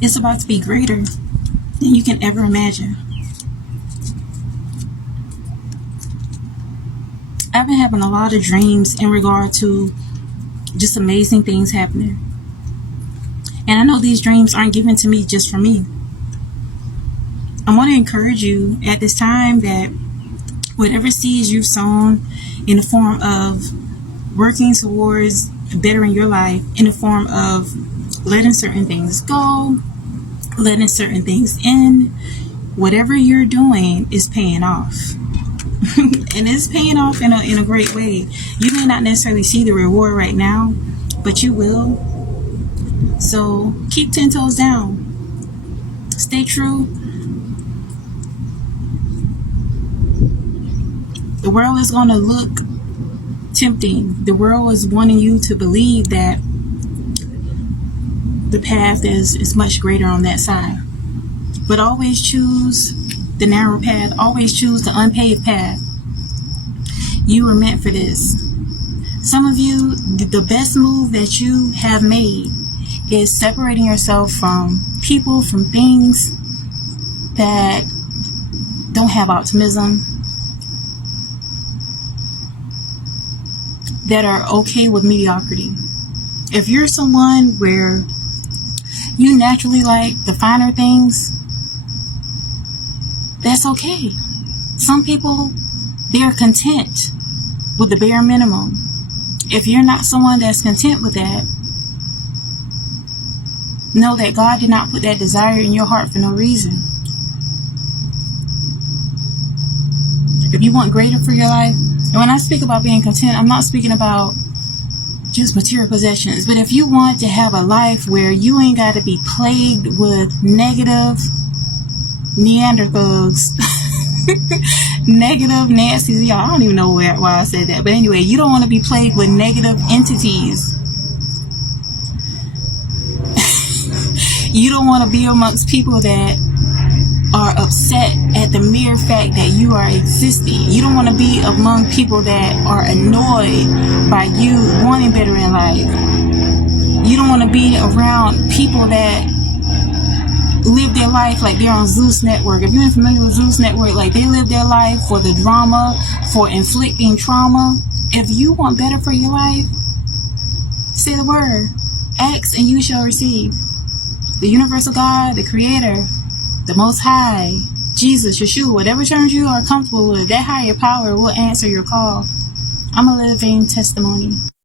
It's about to be greater than you can ever imagine. I've been having a lot of dreams in regard to just amazing things happening. And I know these dreams aren't given to me just for me. I want to encourage you at this time that whatever seeds you've sown in the form of working towards bettering your life, in the form of letting certain things go, letting certain things in, whatever you're doing is paying off. And it's paying off in a great way. You may not necessarily see the reward right now, but you will. So keep 10 toes down. Stay true. The world is going to look tempting. The world is wanting you to believe that the path is much greater on that side. But always choose the narrow path. Always choose the unpaved path. You were meant for this. Some of you, the best move that you have made is separating yourself from people, from things that don't have optimism, that are okay with mediocrity. If you're someone where you naturally like the finer things, that's okay. Some people, they're content with the bare minimum. If you're not someone that's content with that, know that God did not put that desire in your heart for no reason. If you want greater for your life, and when I speak about being content, I'm not speaking about just material possessions, but if you want to have a life where you ain't got to be plagued with negative Neanderthals, negative Nancy's, y'all, I don't even know why I said that, but anyway, you don't want to be plagued with negative entities. You don't want to be amongst people that are upset at the mere fact that you are existing. You don't want to be among people that are annoyed by you wanting better in life. You don't want to be around people that live their life like they're on Zeus Network. If you're familiar with Zeus Network, like they live their life for the drama, for inflicting trauma. If you want better for your life, say the word. Ask and you shall receive. The universal God, the creator, the most high, Jesus, Yeshua, whatever terms you are comfortable with, that higher power will answer your call. I'm a living testimony.